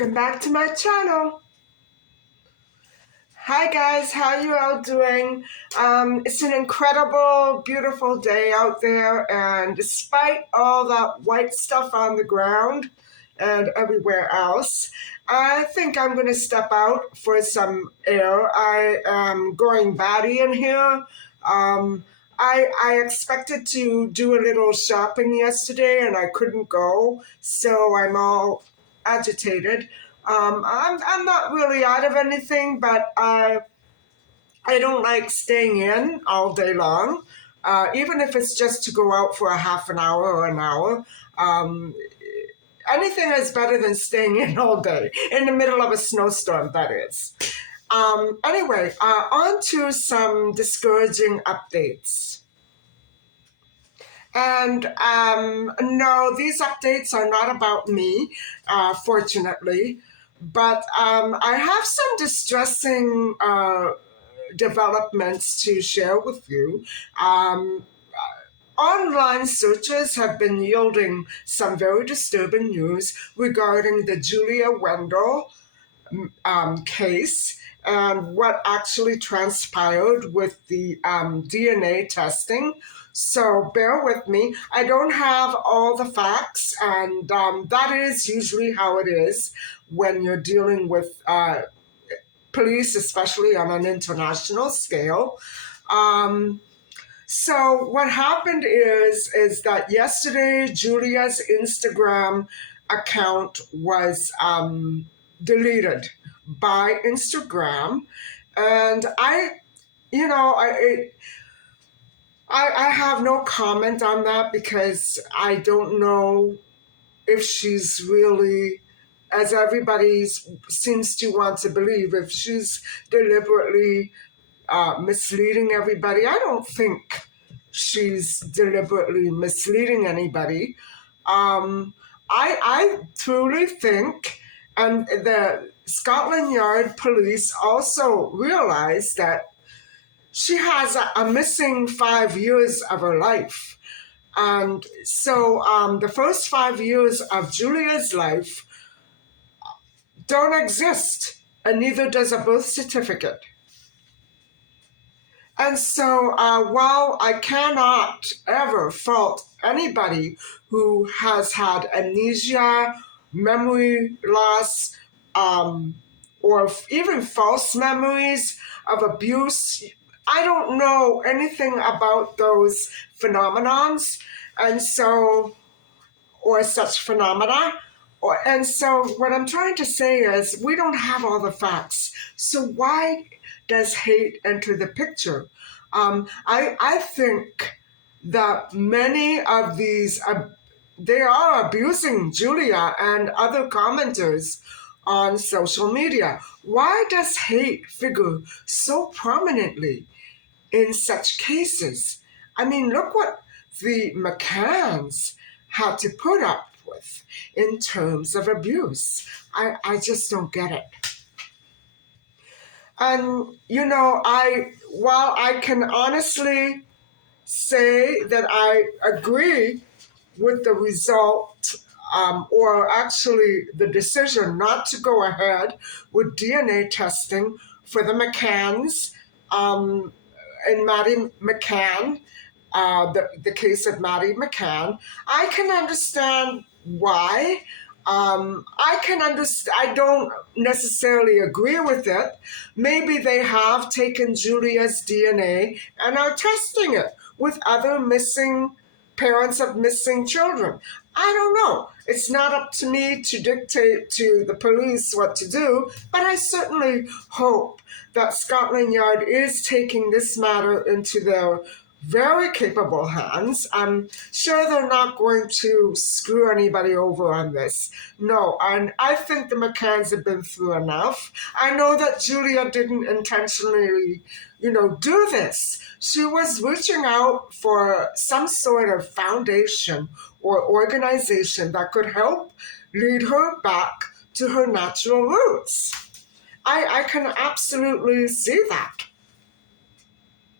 Welcome back to my channel. Hi guys, how you all doing? It's an incredible, beautiful day out there, and despite all that white stuff on the ground and everywhere else, I think I'm going to step out for some air. I am going batty in here. I expected to do a little shopping yesterday and I couldn't go, so I'm all agitated. I'm not really out of anything, but I don't like staying in all day long, even if it's just to go out for a half an hour or an hour. Anything is better than staying in all day, in the middle of a snowstorm, that is. Anyway, on to some discouraging updates. And no, these updates are not about me, fortunately, but I have some distressing developments to share with you. Online searches have been yielding some very disturbing news regarding the Julia Wendell case and what actually transpired with the DNA testing. So bear with me. I don't have all the facts, and that is usually how it is when you're dealing with police, especially on an international scale. So what happened is that yesterday Julia's Instagram account was deleted by Instagram, and I have no comment on that because I don't know if she's really, as everybody seems to want to believe, if she's deliberately misleading everybody. I don't think she's deliberately misleading anybody. I truly think, and the Scotland Yard police also realized that she has a missing 5 years of her life. And so the first 5 years of Julia's life don't exist, and neither does a birth certificate. And so while I cannot ever fault anybody who has had amnesia, memory loss, or even false memories of abuse, I don't know anything about those phenomenons, and so, or such phenomena. And so what I'm trying to say is we don't have all the facts. So why does hate enter the picture? I think that many of these, they are abusing Julia and other commenters on social media. Why does hate figure so prominently in such cases? I mean, look what the McCanns had to put up with in terms of abuse. I just don't get it. And, while I can honestly say that I agree with the result, or actually the decision not to go ahead with DNA testing for the McCanns, and Maddie McCann, the case of Maddie McCann, I can understand why. I don't necessarily agree with it. Maybe they have taken Julia's DNA and are testing it with other missing parents of missing children. I don't know. It's not up to me to dictate to the police what to do, but I certainly hope that Scotland Yard is taking this matter into their very capable hands. I'm sure they're not going to screw anybody over on this. No, and I think the McCanns have been through enough. I know that Julia didn't intentionally, do this. She was reaching out for some sort of foundation or organization that could help lead her back to her natural roots. I can absolutely see that.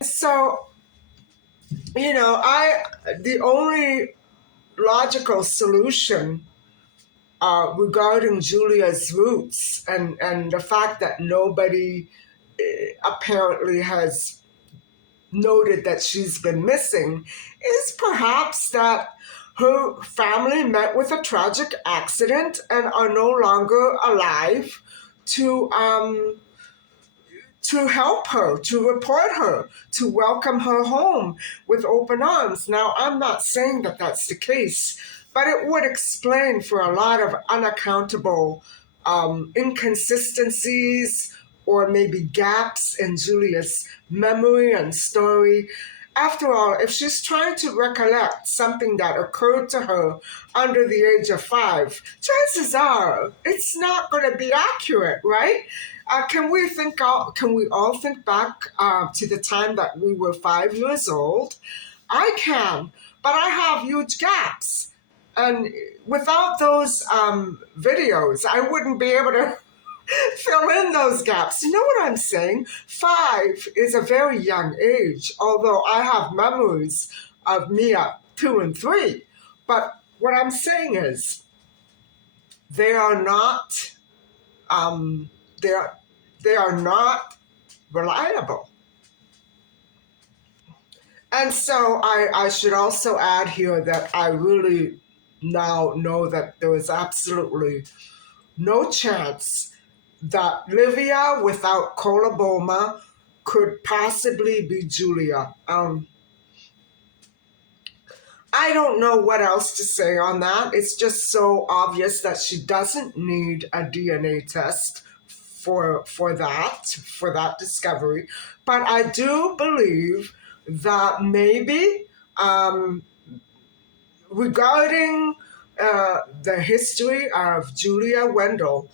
So, the only logical solution regarding Julia's roots and the fact that nobody apparently has noted that she's been missing is perhaps that her family met with a tragic accident and are no longer alive to help her, to report her, to welcome her home with open arms. Now, I'm not saying that that's the case, but it would explain for a lot of unaccountable inconsistencies or maybe gaps in Julia's memory and story. After all, if she's trying to recollect something that occurred to her under the age of 5, chances are it's not going to be accurate, right? Can we all think back to the time that we were 5 years old? I can, but I have huge gaps, and without those videos, I wouldn't be able to fill in those gaps. You know what I'm saying? 5 is a very young age, although I have memories of me at 2 and 3. But what I'm saying is, they are not they are not reliable. And so I should also add here that I really now know that there is absolutely no chance that Livia without coloboma could possibly be Julia. I don't know what else to say on that. It's just so obvious that she doesn't need a DNA test for that discovery. But I do believe that maybe regarding the history of Julia Wendell,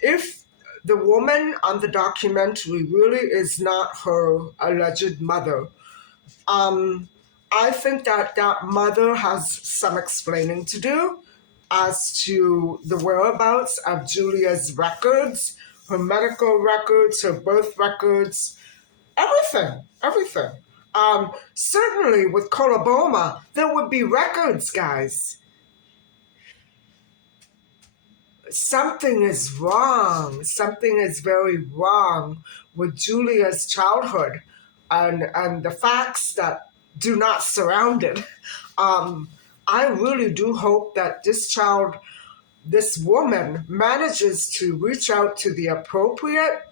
if the woman on the documentary really is not her alleged mother, I think that that mother has some explaining to do as to the whereabouts of Julia's records, her medical records, her birth records, everything. Certainly with coloboma, there would be records, guys. Something is wrong. Something is very wrong with Julia's childhood and the facts that do not surround it. I really do hope that this woman manages to reach out to the appropriate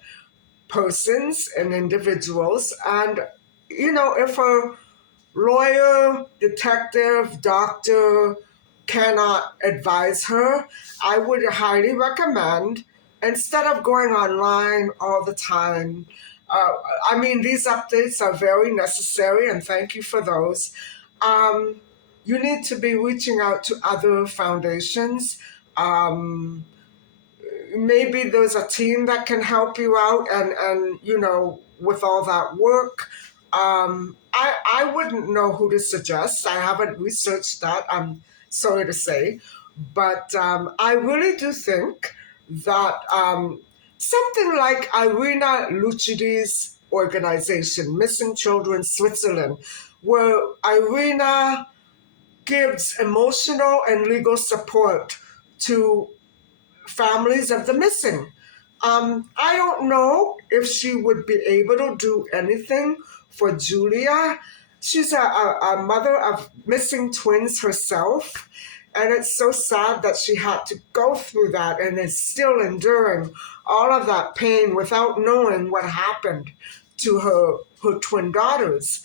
persons and individuals. And, if a lawyer, detective, doctor cannot advise her, I would highly recommend, instead of going online all the time, these updates are very necessary and thank you for those. You need to be reaching out to other foundations. Maybe there's a team that can help you out and with all that work. I wouldn't know who to suggest. I haven't researched that, I'm sorry to say. But I really do think that something like Irina Lucidi's organization, Missing Children Switzerland, where Irina gives emotional and legal support to families of the missing. I don't know if she would be able to do anything for Julia. She's a mother of missing twins herself, and it's so sad that she had to go through that and is still enduring all of that pain without knowing what happened to her twin daughters.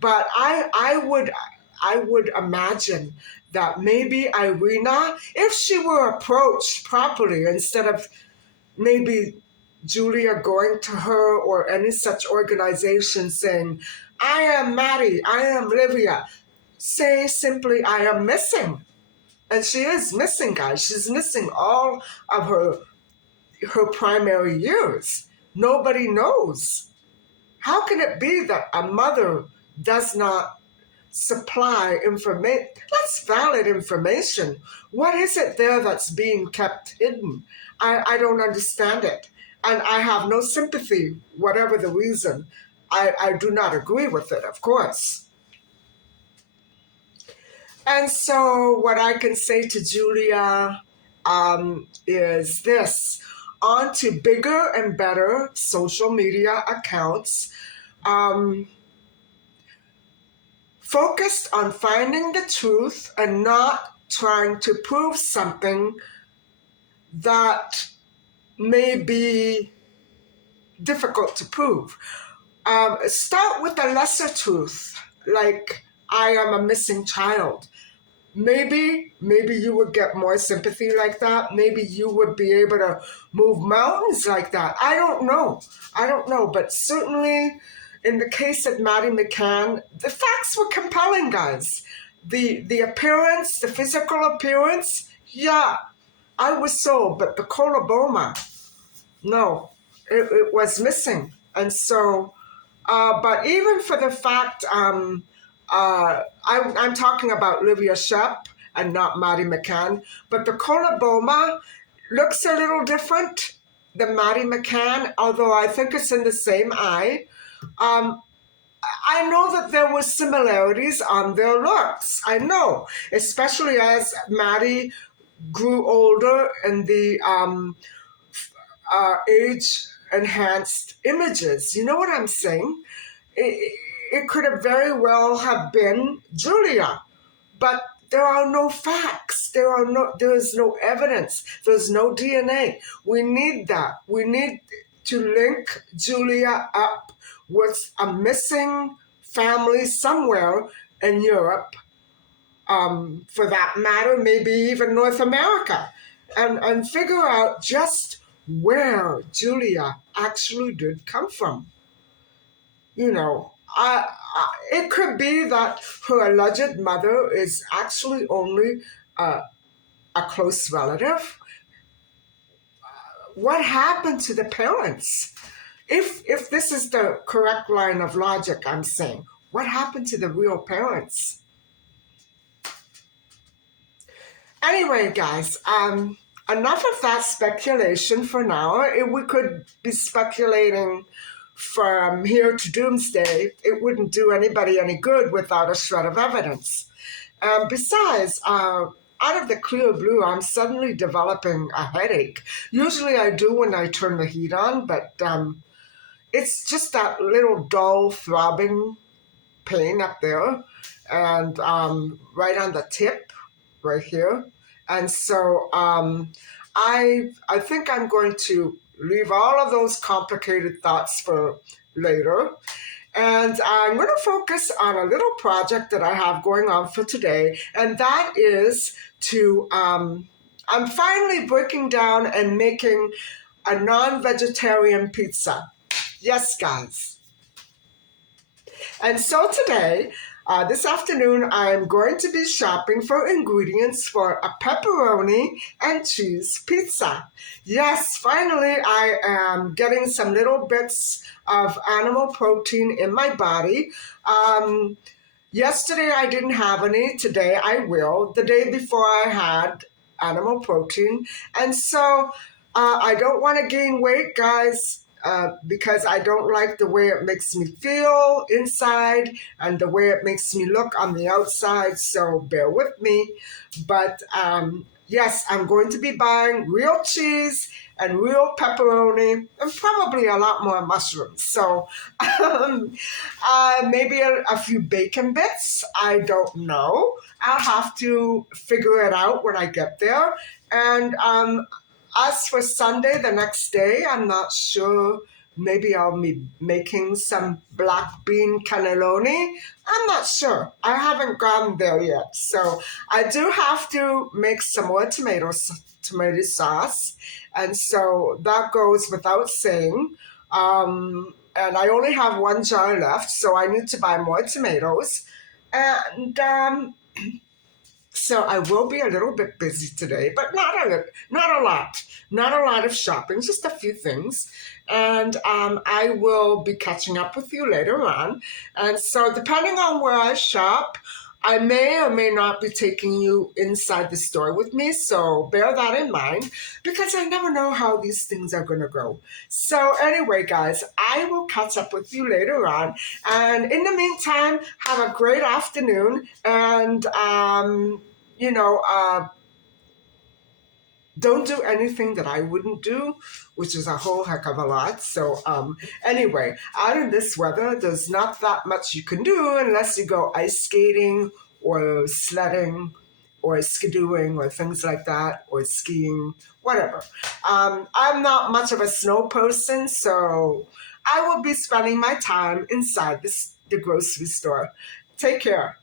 But I would imagine that maybe Irina, if she were approached properly, instead of maybe Julia going to her or any such organization saying, I am Maddie, I am Livia, say simply, I am missing. And she is missing, guys. She's missing all of her primary years. Nobody knows. How can it be that a mother does not supply information? That's valid information. What is it there that's being kept hidden? I don't understand it. And I have no sympathy, whatever the reason. I do not agree with it, of course. And so, what I can say to Julia is this: on to bigger and better social media accounts, um, focused on finding the truth and not trying to prove something that may be difficult to prove. Start with a lesser truth, like I am a missing child. Maybe you would get more sympathy like that. Maybe you would be able to move mountains like that. I don't know, but certainly in the case of Maddie McCann, the facts were compelling, guys. The appearance, the physical appearance, yeah, I was sold, but the coloboma, no, it was missing. And so, but even for the fact, I'm talking about Livia Shep and not Maddie McCann, but the coloboma looks a little different than Maddie McCann, although I think it's in the same eye. Um, I know that there were similarities on their looks. I know, especially as Maddie grew older and the age enhanced images. You know what I'm saying? It could have very well have been Julia, but there are no facts. There is no evidence. There's no DNA. We need that. We need to link Julia up with a missing family somewhere in Europe, for that matter, maybe even North America, and figure out just where Julia actually did come from. You know, it could be that her alleged mother is actually only a close relative. What happened to the parents? If this is the correct line of logic, I'm saying, what happened to the real parents? Anyway, guys, enough of that speculation for now. If we could be speculating from here to doomsday, it wouldn't do anybody any good without a shred of evidence. Besides, out of the clear blue, I'm suddenly developing a headache. Usually I do when I turn the heat on, but it's just that little dull throbbing pain up there and right on the tip right here. And so I think I'm going to leave all of those complicated thoughts for later. And I'm going to focus on a little project that I have going on for today, and that is to, I'm finally breaking down and making a non-vegetarian pizza. Yes, guys. And so today, this afternoon, I'm going to be shopping for ingredients for a pepperoni and cheese pizza. Yes, finally, I am getting some little bits of animal protein in my body. Yesterday, I didn't have any. Today, I will. The day before, I had animal protein. And so, I don't want to gain weight, guys. Because I don't like the way it makes me feel inside and the way it makes me look on the outside, so bear with me. But yes, I'm going to be buying real cheese and real pepperoni and probably a lot more mushrooms. So maybe a few bacon bits. I don't know. I'll have to figure it out when I get there. And as for Sunday, the next day, I'm not sure. Maybe I'll be making some black bean cannelloni. I'm not sure. I haven't gone there yet. So I do have to make some more tomato sauce. And so that goes without saying. And I only have one jar left, so I need to buy more tomatoes. And so I will be a little bit busy today, but not a lot of shopping, just a few things. And I will be catching up with you later on. And so depending on where I shop, I may or may not be taking you inside the store with me, so bear that in mind because I never know how these things are going to go. So, anyway, guys, I will catch up with you later on. And in the meantime, have a great afternoon and, you know, don't do anything that I wouldn't do, which is a whole heck of a lot. So, anyway, out in this weather, there's not that much you can do unless you go ice skating or sledding or skidooing or things like that or skiing, whatever. I'm not much of a snow person, so I will be spending my time inside the grocery store. Take care.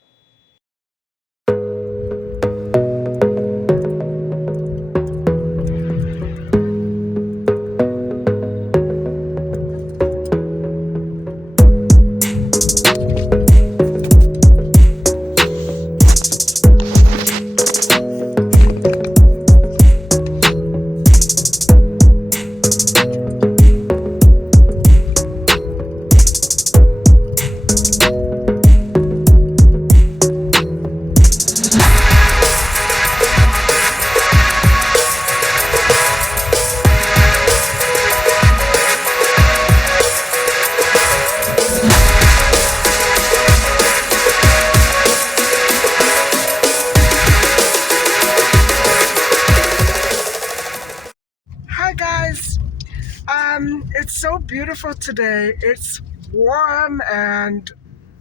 Hi, guys. It's so beautiful today. It's warm and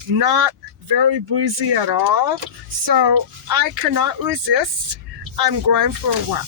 not very breezy at all. So I cannot resist. I'm going for a walk.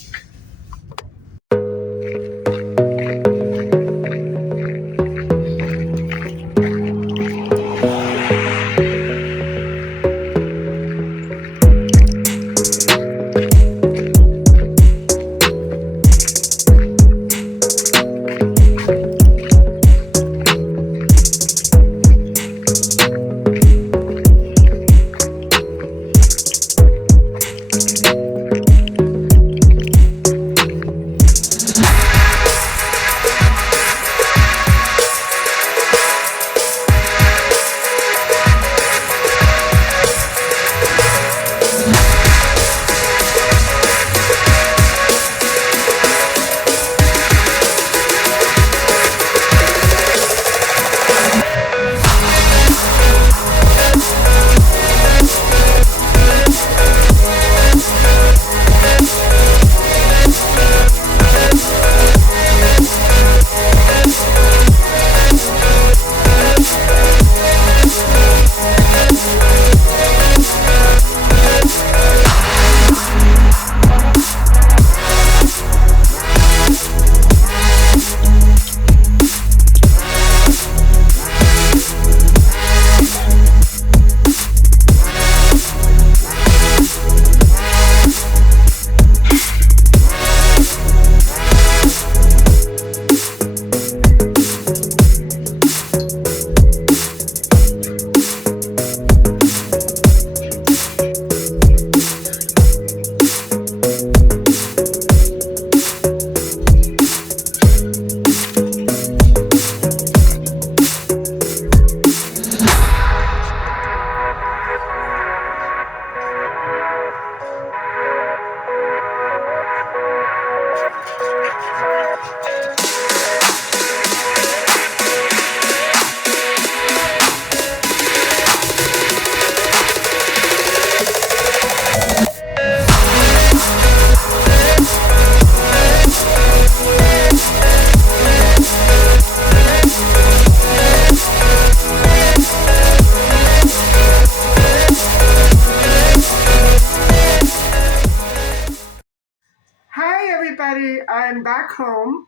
Hi, everybody. I'm back home.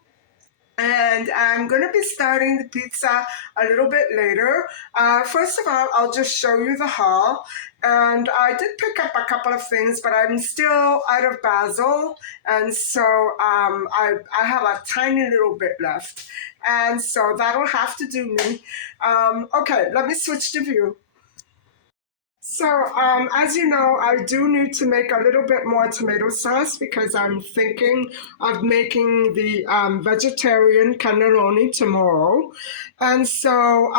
And I'm going to be starting the pizza a little bit later. First of all, I'll just show you the haul. And I did pick up a couple of things, but I'm still out of basil. And so I have a tiny little bit left. And so that'll have to do me. Okay, let me switch to view. So, as you know, I do need to make a little bit more tomato sauce because I'm thinking of making the vegetarian cannelloni tomorrow. And so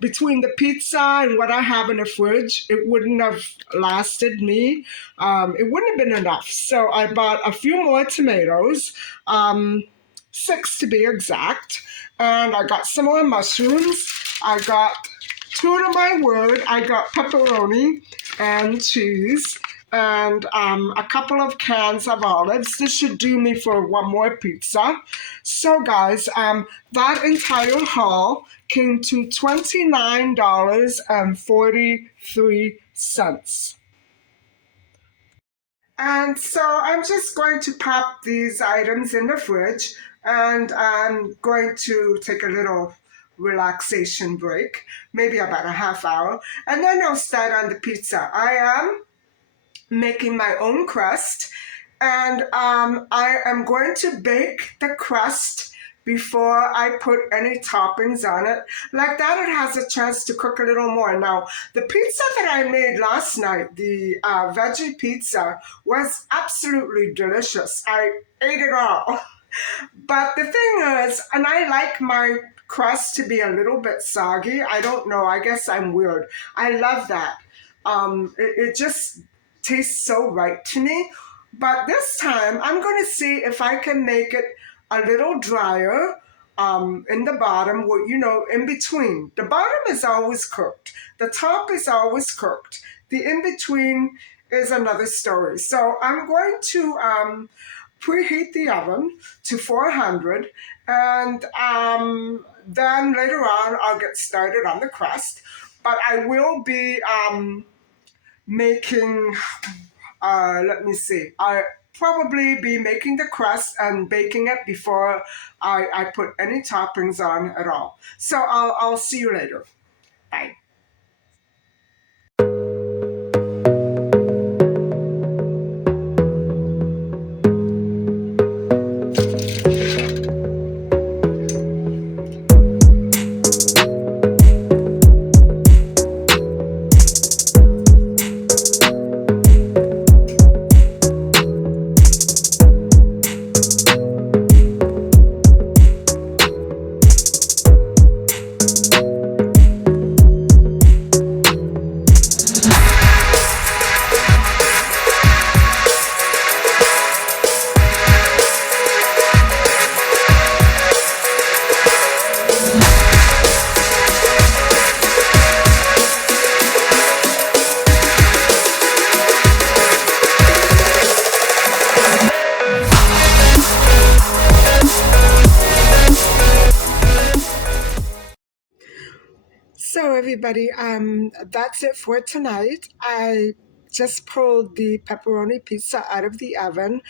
between the pizza and what I have in the fridge, it wouldn't have lasted me. It wouldn't have been enough. So I bought a few more tomatoes, um, six to be exact, and I got some more mushrooms. I got, true to my word, I got pepperoni and cheese and a couple of cans of olives. This should do me for one more pizza. So, guys, that entire haul came to $29.43. And so I'm just going to pop these items in the fridge and I'm going to take a little relaxation break, maybe about a half hour, and then I'll start on the pizza. I am making my own crust, and I am going to bake the crust before I put any toppings on it. Like that, it has a chance to cook a little more. Now, the pizza that I made last night, the veggie pizza, was absolutely delicious. I ate it all. But the thing is, and I like my crust to be a little bit soggy. I don't know. I guess I'm weird. I love that. It just tastes so right to me. But this time, I'm going to see if I can make it a little drier in the bottom, where, in between. The bottom is always cooked. The top is always cooked. The in between is another story. So I'm going to preheat the oven to 400, and then later on I'll get started on the crust. But I will be making, let me see, I probably be making the crust and baking it before I put any toppings on at all. So I'll see you later. Bye. So everybody, that's it for tonight. I just pulled the pepperoni pizza out of the oven,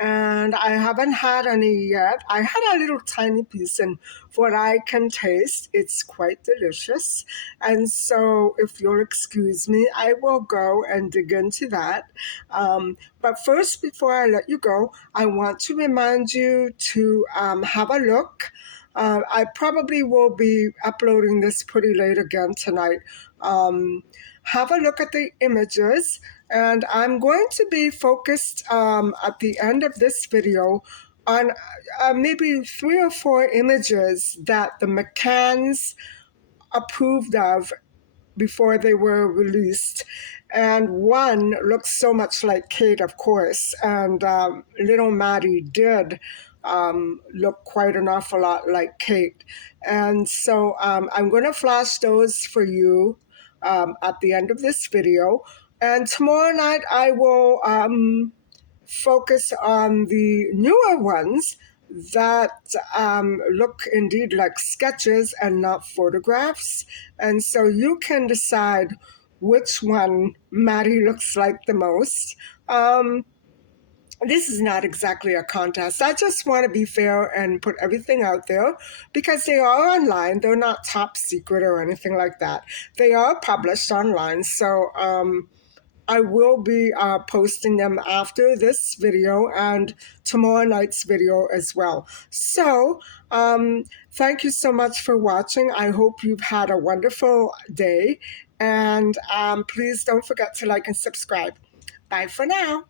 and I haven't had any yet. I had a little tiny piece, and what I can taste, it's quite delicious. And so, if you'll excuse me, I will go and dig into that. But first, before I let you go, I want to remind you to have a look. I probably will be uploading this pretty late again tonight. Have a look at the images, and I'm going to be focused at the end of this video on maybe 3 or 4 images that the McCanns approved of before they were released. And one looks so much like Kate, of course, and little Maddie did look quite an awful lot like Kate. And so I'm going to flash those for you at the end of this video. And tomorrow night I will focus on the newer ones that look indeed like sketches and not photographs. And so you can decide which one Maddie looks like the most. This is not exactly a contest. I just want to be fair and put everything out there because they are online. They're not top secret or anything like that. They are published online. So, I will be posting them after this video and tomorrow night's video as well. So, thank you so much for watching. I hope you've had a wonderful day. And please don't forget to like and subscribe. Bye for now.